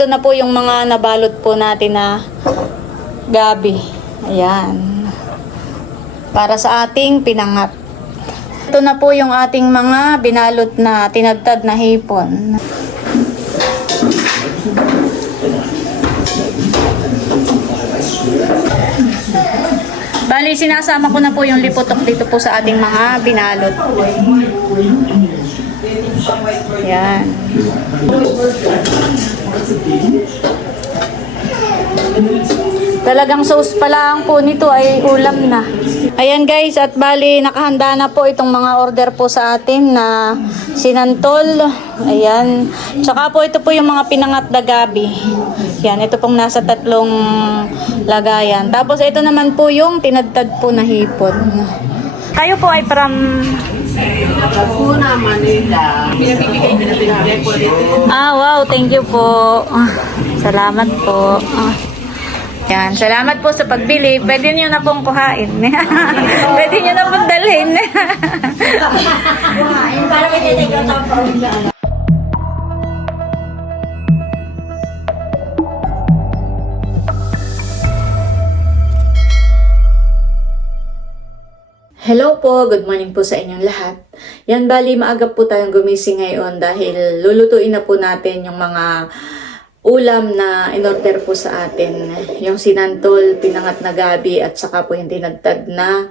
Ito na po yung mga nabalot po natin na gabi. Ayan. Para sa ating pinangat. Ito na po yung ating mga binalot na tinadtad na hipon. Bali, sinasama ko na po yung lipotok dito po sa ating mga binalot. Yan. Talagang sauce pa lang po nito ay ulam na. Ayan guys, at bali nakahanda na po itong mga order po sa atin na sinantol. Ayan. Tsaka po ito po yung mga pinangat na gabi. Yan, ito pong nasa 3 lagayan. Tapos ito naman po yung tinadtad po na hipon. Tayo po ay from Una, Manila. Pinabibigay po dito. wow, thank you po. Salamat po. Yan, salamat po sa pagbili. Pwede niyo na pong kuhain. Pwede niyo na pong dalhin. Para may tinigyan sa pag-ulan. Hello po, good morning po sa inyong lahat. Yan, bali maaga po tayong gumising ngayon dahil lulutuin na po natin yung mga ulam na inorder po sa atin. Yung sinantol, pinangat na gabi at saka po yung tinadtad na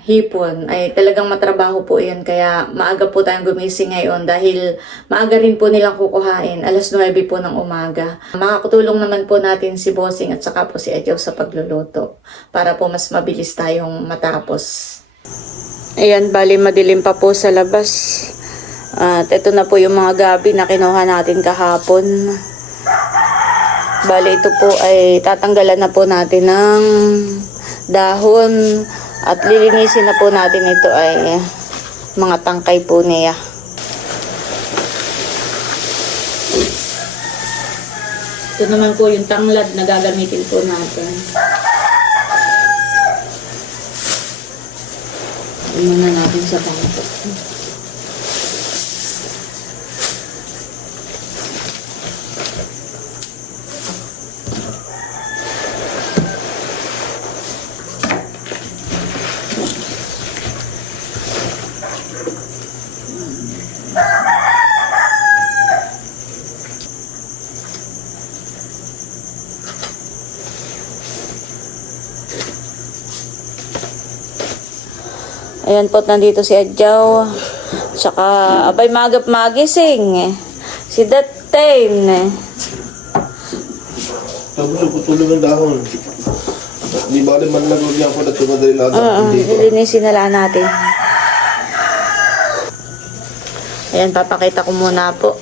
hipon. Ay talagang matrabaho po yan, kaya maaga po tayong gumising ngayon dahil maaga rin po nilang kukuhain, 9:00 po ng umaga. Makakutulong naman po natin si Bossing at saka po si Ejo sa pagluluto para po mas mabilis tayong matapos. Ayan, bali madilim pa po sa labas. At ito na po yung mga gabi na kinuha natin kahapon. Bali ito po ay tatanggalan na po natin ng dahon. At lilinisin na po natin ito ay mga tangkay po niya. Ito naman po yung tanglad na gagamitin po natin. Muna natin sa bangko. Ayan po, nandito si Adjaw. Tsaka, abay magap magising. Si Datain. Tapos yung putulong ng dahon. Di ba rin man nagawag niya ako na tumadali lang. Ilinisin na lang natin. Ayan, papakita ko muna po.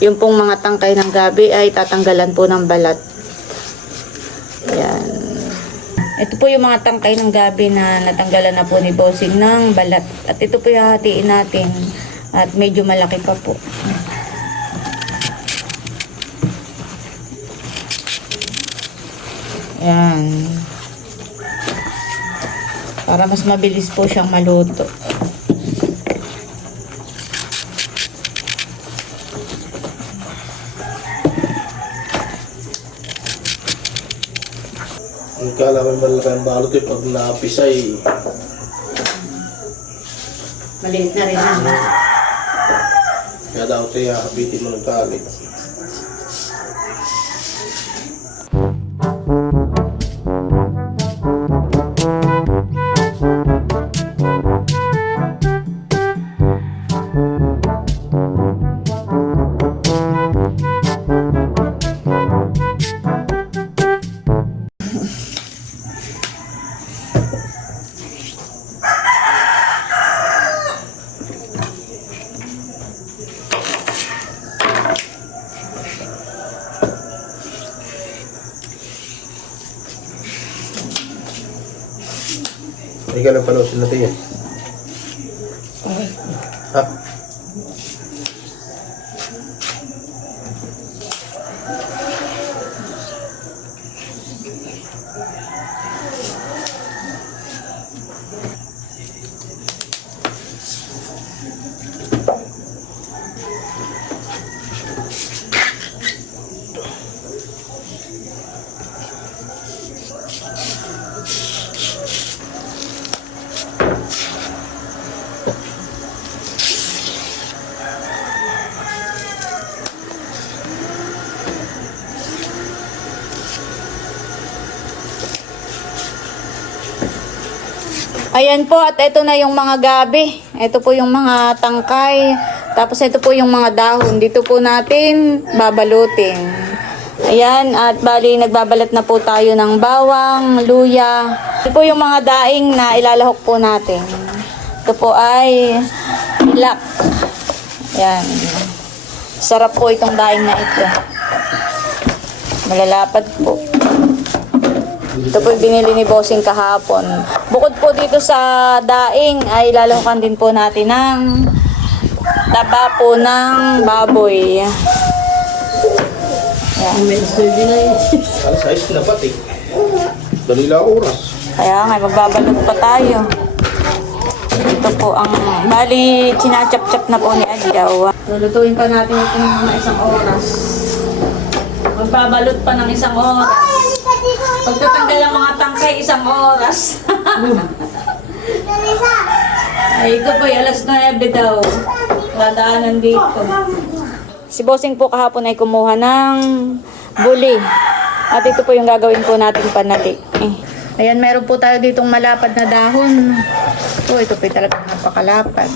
Yung pong mga tangkay ng gabi ay tatanggalan po ng balat. Ayan. Ito po yung mga tangkay ng gabi na natanggalan na po ni Bossing ng balat. At ito po yung hatiin natin. At medyo malaki pa po. Ayan. Para mas mabilis po siyang maluto. Ang kalaman malaki ang balot eh pag napisay. Maliit na rin naman. Kaya daw tayo kapitin mo ng tali. Hindi ka lang panusin natin yan. Ha? Ayan po, at ito na yung mga gabi. Ito po yung mga tangkay. Tapos ito po yung mga dahon. Dito po natin babalutin. Ayan, at bali nagbabalat na po tayo ng bawang, luya. Ito po yung mga daing na ilalahok po natin. Ito po ay pilak. Ayan. Sarap po itong daing na ito. Malalapad po. Ito po yung binili ni Bossing kahapon. Bukod po dito sa daing ay lalahukan din po natin ng taba po ng baboy. Ayan. Alas 6 na pati. Dalila oras. Kaya nga, magbabalot pa tayo. Ito po ang, bali, chinachap-chap na po ni Adjaw. Lulutuin pa natin ito ng mga isang oras. Magbabalot pa ng isang oras. Pagtatanggal ang mga tangkay, isang oras. Ay, ito po, alas 9 daw. Dadaanan dito. Si Bossing po kahapon ay kumuha ng buli. At ito po yung gagawin po natin panali. Ayan, meron po tayo ditong malapad na dahon. Ito po talagang napakalapad.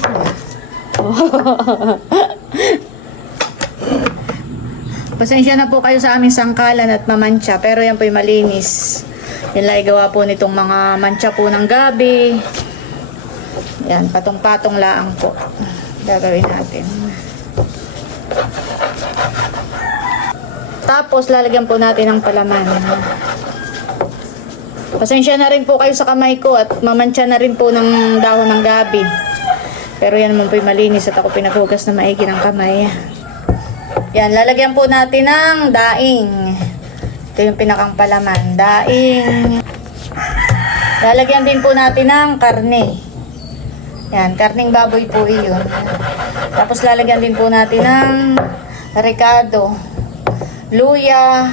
Pasensya na po kayo sa aming sangkalan at mamantsa, pero yan po yung malinis. Yan lang gawa po nitong mga mantsa po ng gabi. Yan, patong-patong laang po. Gagawin natin. Tapos, lalagyan po natin ng palaman. Pasensya na rin po kayo sa kamay ko at mamantsa na rin po ng dahon ng gabi. Pero yan naman po yung malinis at ako pinaghugas na maigi ng kamay. Yan, lalagyan po natin ng daing. Ito yung pinakang palaman. Daing. Lalagyan din po natin ng karne. Yan, karning baboy po iyon. Tapos lalagyan din po natin ng rekado, luya,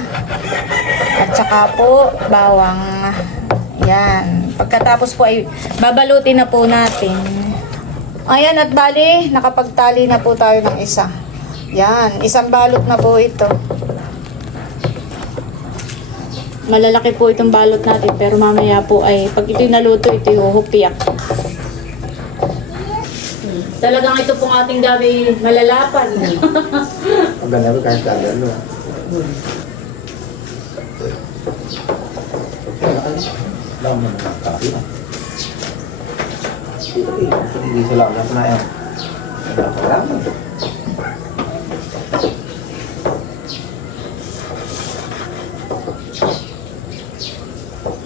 at saka po bawang. Yan. Pagkatapos po ay babalutin na po natin. Ayan, at bali, nakapagtali na po tayo ng isa. Yan, isang balot na po ito. Malalaki po itong balot natin, pero mamaya po ay, pag ito'y naluto, ito'y huhupiyak. Talagang ito pong ating gabi malalapan. Ang ganda ko kahit tagal, no? Lang mo naman kapi, no? Hindi sila lang na yan. Napakarami.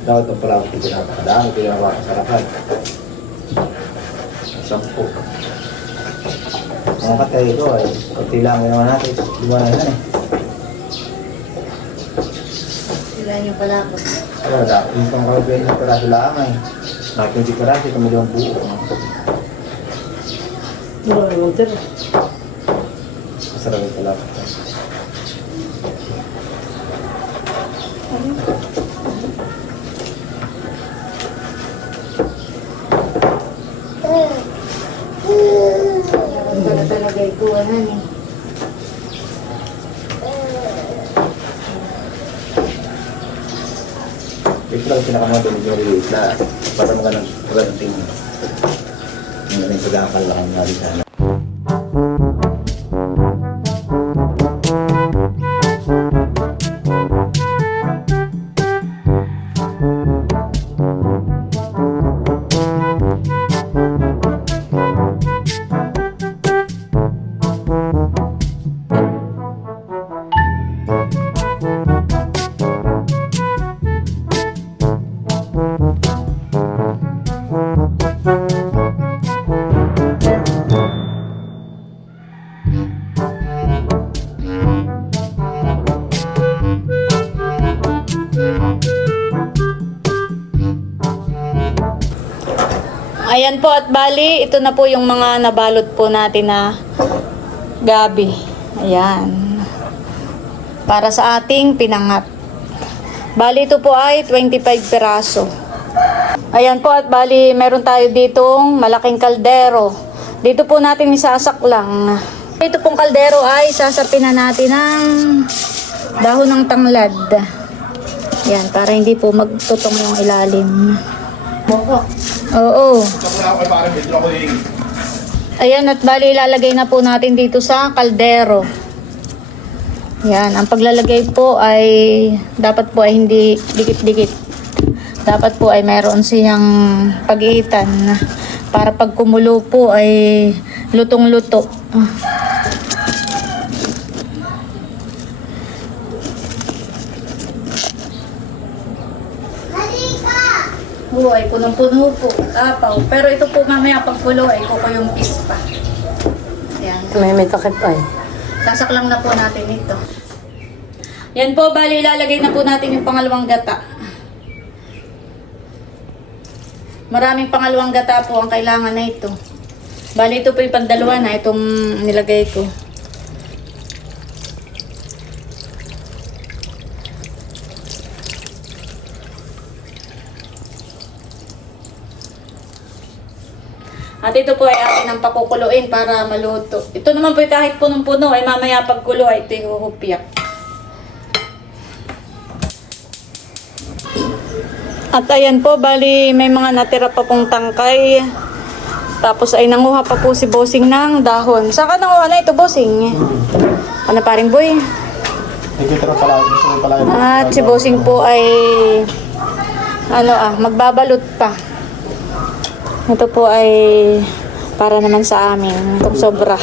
Dapat ang pala ito pinapakadaan, ito yung makasarapan. 10. Ang katay ito ay kunti lang naman natin. Lima na yan eh. Sila yung palapot. Yung pang-kawagay na peraso lang ay. Nakin si peraso, kami yung buo. Masarap yung palapot. Talaga ikuwanan eh. Ito lang pinakamadali yung release na para magandang tingin. Yung rin pagkakal lang ang nari sana. Ayan po, at bali, ito na po yung mga nabalot po natin na gabi. Ayan. Para sa ating pinangat. Bali, ito po ay 25 peraso. Ayan po, at bali, meron tayo ditong malaking kaldero. Dito po natin isasaklang. Ito pong kaldero ay sasapin na natin ng dahon ng tanglad. Yan, para hindi po magtutong yung ilalim. Oo. Tapos na ako kay parang medyo ako yung... Ayan, at bali ilalagay na po natin dito sa kaldero. Yan, ang paglalagay po ay dapat po ay hindi dikit-dikit. Dapat po ay mayroon siyang pag-iitan para pag kumulo po ay lutong-luto. Buhay, punong-puno po, apaw. Pero ito po mamaya pag pulo ay yung pispa. Yan. May takip ay. Sasak lang na po natin ito. Yan po, bali ilalagay na po natin yung pangalawang gata. Maraming pangalawang gata po ang kailangan na ito. Bali ito po yung pagdalawa na itong nilagay ko. At ito po ay atin ang pakukuluin para maluto. Ito naman po kahit punong-puno ay mamaya pagkulo ay ito yung huhupyak. At ayan po, bali may mga natira pa pong tangkay. Tapos ay nanguha pa po si Bossing ng dahon. Saan ka nanguha na ito, Bossing? Ano paring boy? Nagkita pala. Gusto mo pala. At si Bossing po ay magbabalot pa. Ito po ay para naman sa amin. Itong sobra.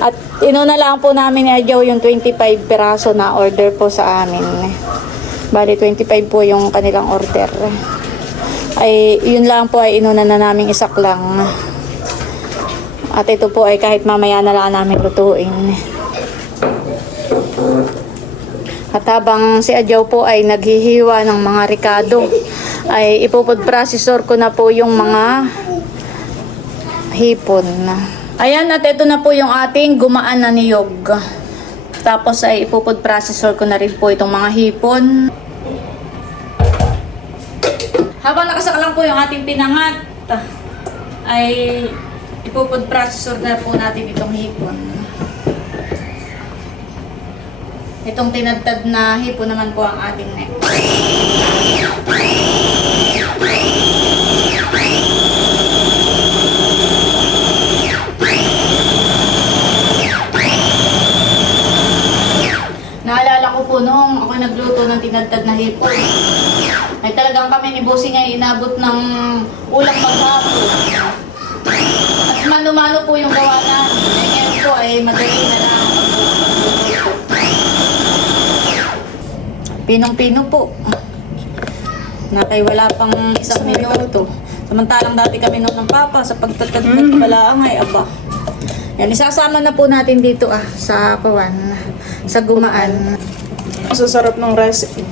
At inuna lang po namin ni Adjaw yung 25 piraso na order po sa amin. Bali 25 po yung kanilang order. Ay yun lang po ay inuna na namin isak lang. At ito po ay kahit mamaya na lang namin lutuin. At habang si Adjaw po ay naghihiwa ng mga ricado, ay ipupod processor ko na po yung mga hipon. Ayan, at ito na po yung ating gumaan na niyog. Tapos ay ipupod processor ko na rin po itong mga hipon. Habang nakasak lang po yung ating pinangat, ay ipupod processor na po natin itong hipon. Itong tinadtad na hipon naman po ang ating neck. Naalala ko po noong ako nagluto ng tinadtad na hipon. Ay talagang kami ni Bossing ay inabot ng ulang maghapon. At mano-mano po yung gawa namin. Ay ngayon po ay madali na lang. Pinong-pino po. Nakay wala pang isang minuto. Samantalang dati kami noon ng papa sa pagtatagtag pala ay aba. Yan, isasama na po natin dito sa kawan, sa gumaan. Masasarap ng recipe.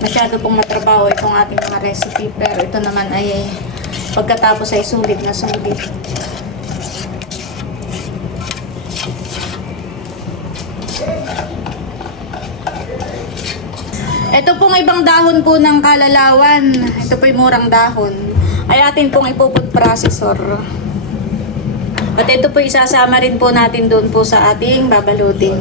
Masyado pong matrabaho itong ating mga recipe, pero ito naman ay pagkatapos ay sulit na sulit. Ito pong ibang dahon po ng kalalawan. Ito po yung murang dahon. Ay atin pong ipupod processor. At ito po isasama rin po natin doon po sa ating babalutin.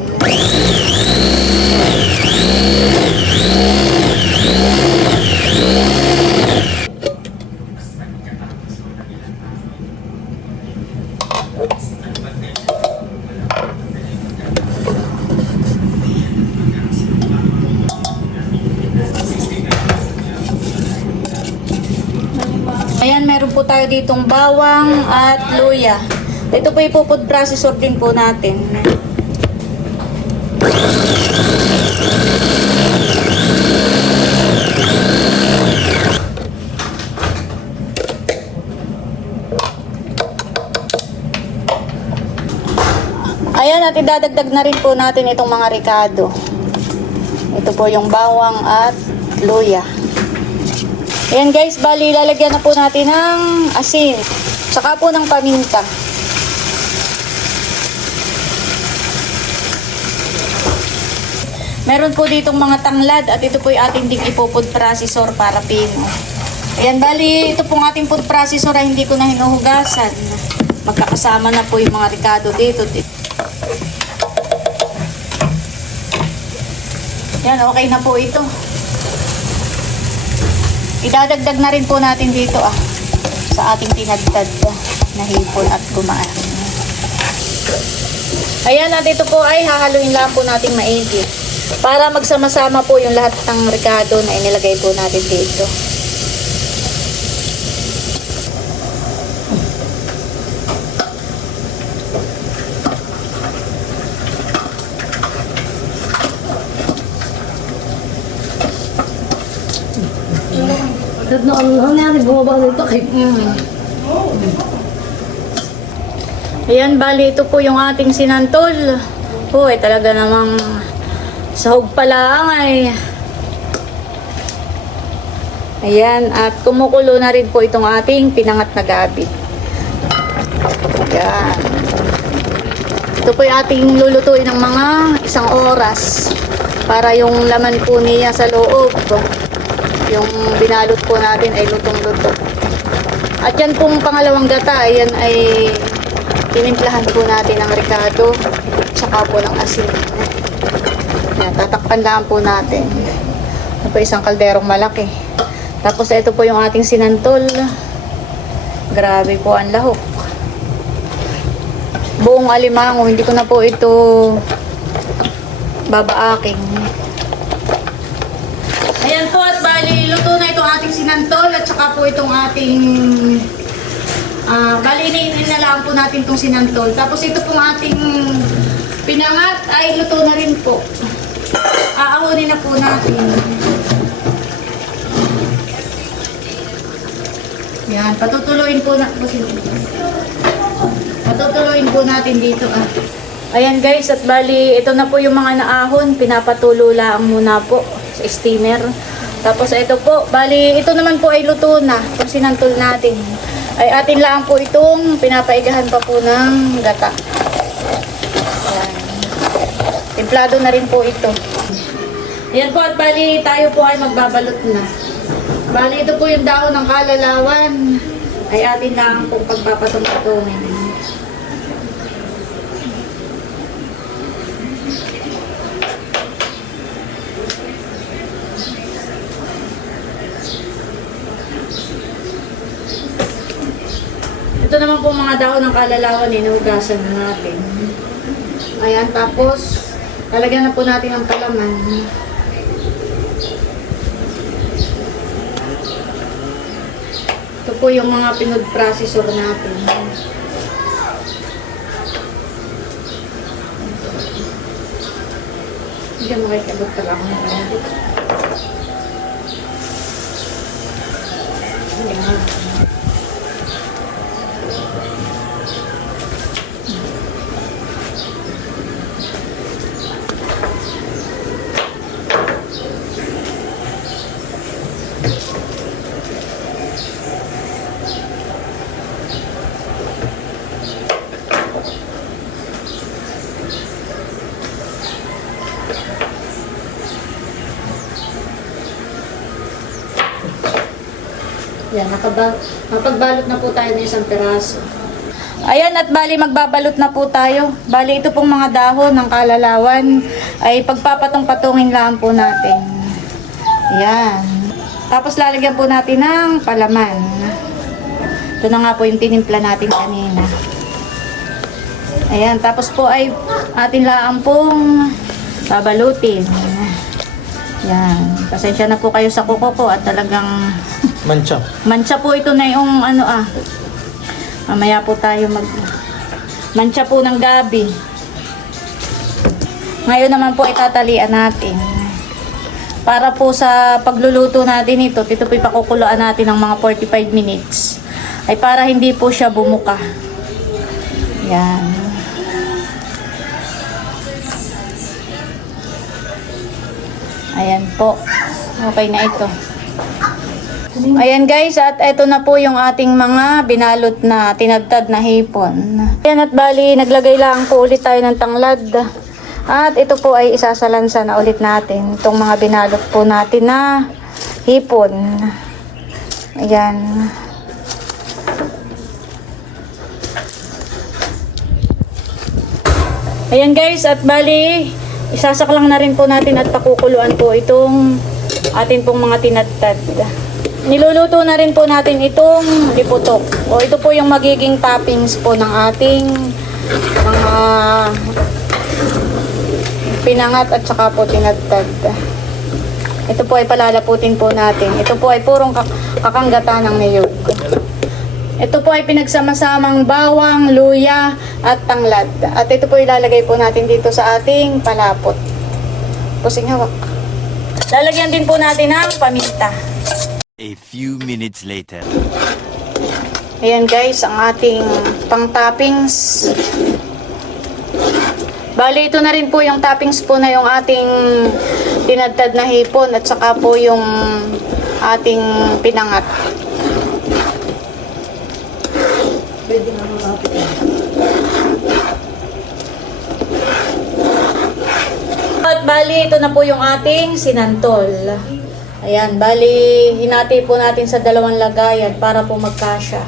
Ayan, meron po tayo ditong bawang at luya. Ito po ipupod processor din po natin. Ayan, at idadagdag na rin po natin itong mga ricado. Ito po yung bawang at luya. Ayan guys, bali lalagyan na po natin ng asin. Saka po ng paminta. Meron po ditong mga tanglad at ito po yung ating ding ipupod processor para pino. Ayan, bali ito pong ating food processor ay hindi ko na hinuhugasan. Magkakasama na po yung mga ricado dito. Yan, okay na po ito. Idadagdag na rin po natin dito sa ating tinagtad na hipon at gumaan. Ayan, at ito po ay hahaluin lang po natin maigi para magsama-sama po yung lahat ng ricado na inilagay po natin dito. Dad na ano nangyari, bumaba nito kay... Ayan, bali ito po yung ating sinantol. Ay talaga namang sahog pa lang ay. Ayan, at kumukulo na rin po itong ating pinangat na gabi. Ayan. Ito po yung ating lulutuin ng mga 1 oras para yung laman po niya sa loob, yung binalot po natin ay lutong-luto. At yan pong pangalawang gata, ayan ay tinimplahan po natin ng ricado saka po ng asin. Ayan, tatakpan lang po natin. Ito po isang kalderong malaki. Tapos ito po yung ating sinantol. Grabe po ang lahok. Buong alimango, hindi ko na po ito babaaking. Ayan po, at bali luto na itong ating sinantol at saka po itong ating bali iniinin na lang po natin itong sinantol. Tapos ito pong ating pinangat ay luto na rin po. Aahunin na po natin. Yan, patutuloyin po natin dito Ayan guys, at bali ito na po yung mga naahon, pinapatulo lang muna po sa steamer. Tapos ito po, bali ito naman po ay luto na, kung sinantol natin. Ay atin lang po itong pinapaigahan pa po ng gata. Ayan. Templado na rin po ito. Ayan po, at bali tayo po ay magbabalot na. Bali ito po yung dahon ng kalalawan. Ay atin lang po pagpapatong-patongin. Ito naman po mga dahon ng kalalawan, inugasan na natin. Ayan, tapos lalagyan na po natin ang palaman. Ito po yung mga pinood processor natin. Hindi makikabot talaga ng panood. Ayan. Yan, napagbalot na po tayo ng isang piraso. Ayan, at bali magbabalot na po tayo. Bali ito pong mga dahon ng kalalawan ay pagpapatong-patungin lang po natin. Ayan. Tapos lalagyan po natin ng palaman. Ito na nga po yung tinimpla natin kanina. Ayan, tapos po ay atin lang pong babalutin. Yan. Pasensya na po kayo sa kuko ko at talagang mancha po ito na yung mamaya po tayo mancha po ng gabi. Ngayon naman po itatalian natin. Para po sa pagluluto natin ito po ipakukuluan natin ng mga 45 minutes. Ay para hindi po siya bumuka. Yan. Ayan po. Okay na ito. Ayan guys, at ito na po yung ating mga binalot na tinagtad na hipon. Ayan, at bali, naglagay lang po ulit tayo ng tanglad. At ito po ay isasalansa na ulit natin. Itong mga binalot po natin na hipon. Ayan. Ayan guys, at bali, isasaklang na rin po natin at pakukuluan po itong atin pong mga tinadtad. niluluto na rin po natin itong liputok. O ito po yung magiging toppings po ng ating mga pinangat at saka po tinadtad. Ito po ay palalaputin po natin. Ito po ay purong kakanggatan ng niyog. Ito po ay pinagsama-samang bawang, luya at tanglad. At ito po ilalagay po natin dito sa ating palapot. Pusing hawak. Lalagyan din po natin ng paminta. A few minutes later. Ayan guys, ang ating pang-toppings. Bali, ito na rin po yung toppings po na yung ating tinadtad na hipon at saka po yung ating pinangat. At bali, ito na po yung ating sinantol. Ayan, bali, hinati po natin sa dalawang lagayan para po magkasya.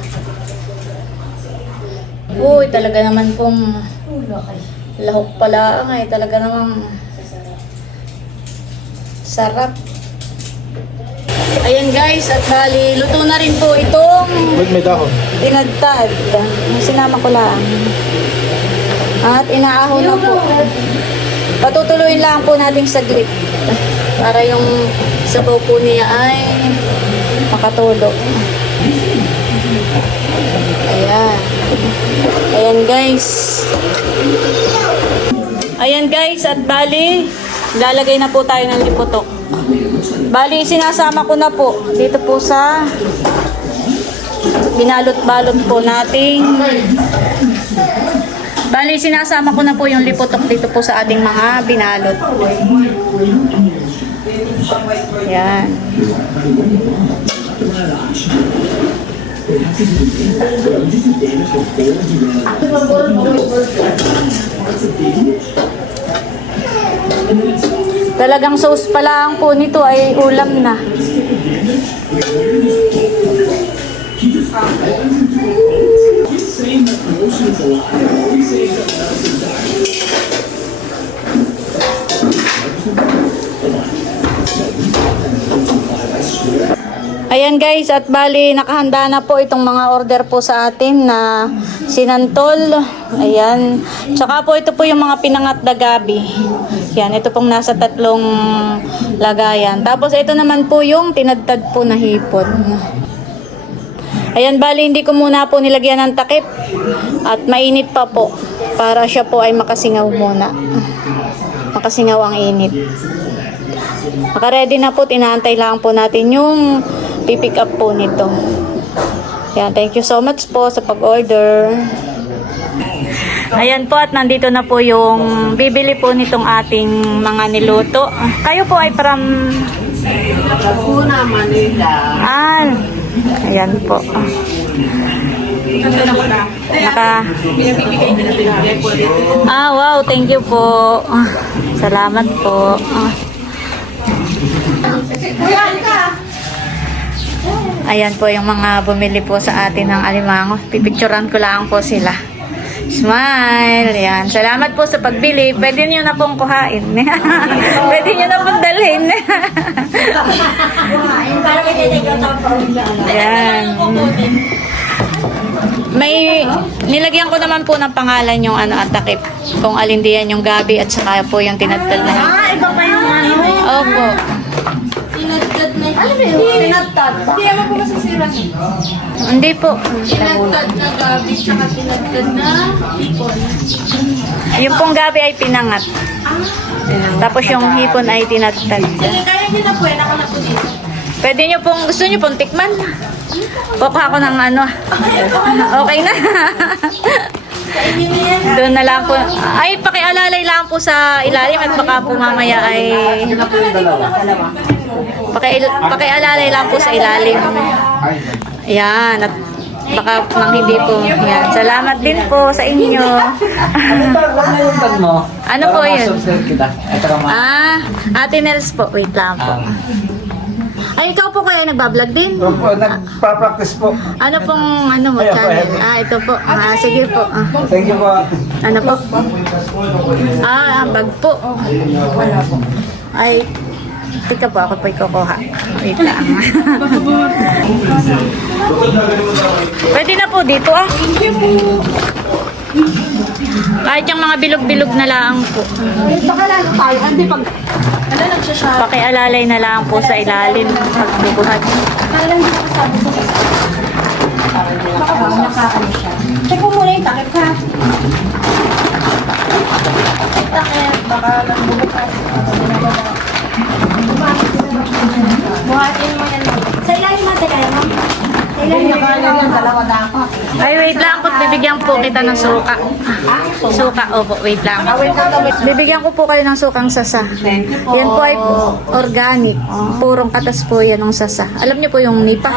Uy, talaga naman pong lahok pala ay talaga namang sarap. Ayan guys, at bali, luto na rin po itong Wait, may dahon. tinadtad. Yung sinama ko lang. At inaahon na po. Patutuloyin lang po natin saglit. Para yung sabaw po niya ay makatulog. Ayan. Ayan guys. Ayan guys, at bali, lalagay na po tayo ng liputok. Bali, sinasama ko na po dito po sa binalot-balot po nating. Bali, sinasama ko na po yung liputok dito po sa ating mga binalot. Yan. Talagang sauce pa lang po nito ay ulam na. Ayan guys, at bali nakahanda na po itong mga order po sa atin na sinantol. Ayan. Tsaka po ito po yung mga pinangat na gabi. Yan, ito pong nasa 3 lagayan. Tapos ito naman po yung tinadtad po na hipon. Ayan, bali hindi ko muna po nilagyan ng takip. At mainit pa po. Para siya po ay makasingaw muna. Makasingaw ang init. Naka-ready na po. Inaantay lang po natin yung pipick up po nito. Yan, thank you so much po sa pag-order. Ayan po, at nandito na po yung bibili po nitong ating mga niluto. Kayo po ay from Una, Manila. Ayan po. Wow, thank you po. Salamat po. Ayan po yung mga bumili po sa atin ng alimango. Pipicturan ko lang po sila. Smile. Yan. Salamat po sa pagbili. Pwede nyo na pong kuhain. Pwede nyo na pong dalhin. Ayan. May nilagyan ko naman po ng pangalan yung at takip. Kung alin diyan yung gabi at saka po yung tinadtad na. Iba pa yung ano. Opo. Tinadtad na. Alam mo yun? Tinadtad. Hindi naman po masasira. Hindi po. Tinadtad na gabi, tsaka tinadtad na hipon. Yung pong gabi ay pinangat. Tapos yung hipon ay tinadtad. Sige, kaya nyo na po, naka na po dito. Pwede nyo pong, gusto nyo pong tikman? Kukuha ko ng ano. Okay na. Kainin na yan. Doon na lang po. Ay, pakialalay lang po sa ilalim at baka po mamaya ay pakialalay lang po sa ilalim. Ayan. At baka nang hindi po. Ayan. Salamat din po sa inyo. Ano po yun? Ate Nels po. Wait lang po. Ay, ikaw po kaya nagbablog din? Opo, nagpa-practice po. Ano pong ano mo Ayan po, channel? ayan. Ito po. Sige po. Thank you po. Ano po? Bag po. Ay, Tika po, ako po kukuha. Wait lang. Pwede na po dito ah. Kahit yung mga bilog-bilog na lang po. Baka lalo tayo. Hindi pag... Ano lang siya siya? Pakialalay na lang po sa ilalim pagbubuhat. Baka lang hindi nakasabi ko. Baka po nakakano siya. Check mo muna yung takip ha. Takip. Baka lang bubukas. Buhatin mo yan. Sa ilalim natin kaya mo? Sa ilalim natin. Dalawa dapat. Ay, wait lang po. Bibigyan po kita ng suka. Suka, opo. Wait lang. Bibigyan ko po kayo ng sukang sasa. Yan po ay organic. Purong katas po yan ng sasa. Alam niyo po yung nipa?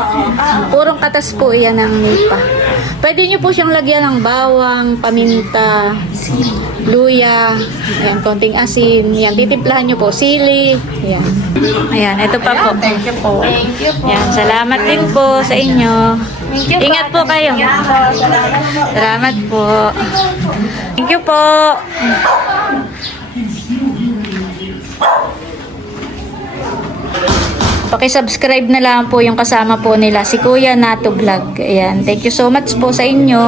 Purong katas po yan ng nipa. Pwede niyo po siyang lagyan ng bawang, paminta, luya, ayan, konting asin. Yan, titimplahan niyo po. Sili. Yan. Ayan, ito pa po. Thank you po. Thank you po. Yan, salamat din po sa inyo. Ingat po kayo. Salamat po. Thank you po. Paki-subscribe na lang po yung kasama po nila, si Kuya Nato Vlog. Ayan, thank you so much po sa inyo.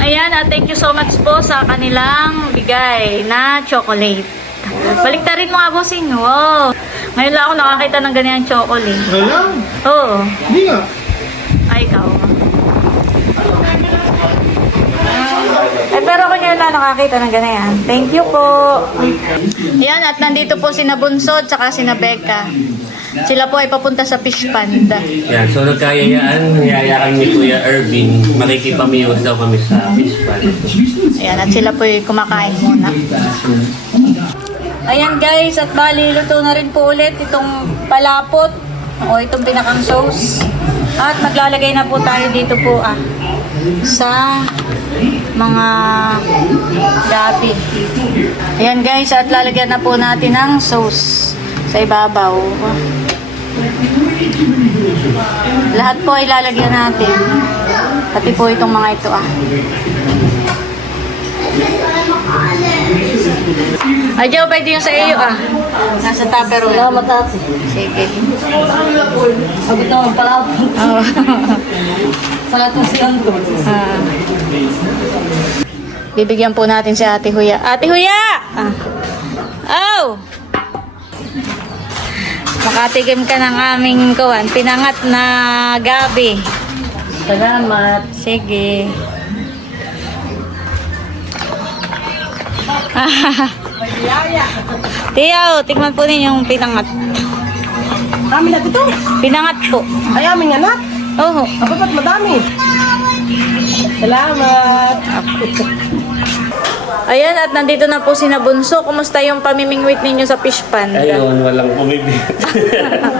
Ayan, thank you so much po sa kanilang bigay na chocolate. Baliktarin mo nga, bossing. Wow. Ngayon lang ako nakakita ng ganyan chocolate. Wala. Oo. Hindi nga. Ay, ikaw. Eh, pero ako ngayon lang nakakita ng ganyan. Thank you po. Ayan, at nandito po si Nabunsod tsaka si Becca. Sila po ay papunta sa fish pond. Yan, so niyayaan ni Kuya Irvin, makikipamiyos daw kami sa fish pond. Ayan, at sila po ay kumakain muna. Ayan guys, at bali, luto na rin po ulit itong palapot o itong pinakang sauce. At maglalagay na po tayo dito po sa mga gabi. Ayan guys, at lalagyan na po natin ng sauce sa ibabaw. Lahat po ay lalagyan natin. Pati po itong mga ito Ay, Joe, pwede yung sa iyo Nasa tupperware. Salamat ate. Sige. Sabi naman pala. Oh. Sa lahat ng siyan ko. Bibigyan po natin si Ate Huya. Ate Huya! Oh! Makatikim ka ng aming pinangat na gabi. Salamat. Sige. Tiyaw, tingnan po ninyo yung pinangat. Kami na dito. Pinangat po. Ay, aming anak. Oo. Kapapat madami. Salamat. Ayan, at nandito na po si Nabunso. Kumusta yung pamimingwit ninyo sa fish pond? Ayun, walang pumibit.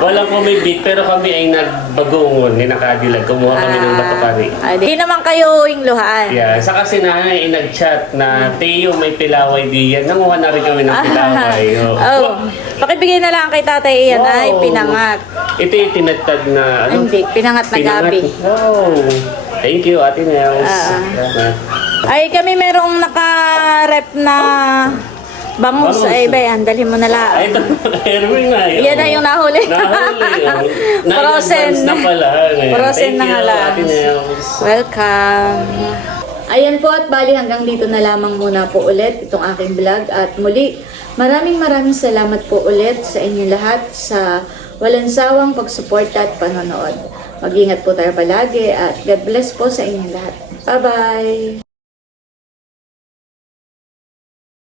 Walang pumibit, pero kami ay nagbagungon, nakadilag. Kumuha kami ng batukari. Di naman kayo ingluhaan. Yeah, sa kasi nanay ay nag-chat na Teo may pilaway diyan. Nanguha na rin kami ng pilaway. Oh. Pakibigay na lang kay tatay iyan ay pinangat. Ito yung tinatad na Hindi, pinangat na gabi. Wow. Thank you, Ate Nels. Salamat. Ay, kami merong naka-rep na bangus. Bangus. Ay, bayan, dalhin mo na lang. Ay, ito, Erwin nga yun. Yan na yung nahuli. Nahuli yun. Frozen. Na-advance na pala. Frozen Thank na nga you, lang. Ate Nels. Welcome. Ayan po, at bali hanggang dito na lamang muna po ulit itong aking vlog. At muli, maraming salamat po ulit sa inyong lahat sa walang sawang pagsuporta at panonood. Mag-ingat po tayo palagi at God bless po sa inyong lahat. Bye-bye!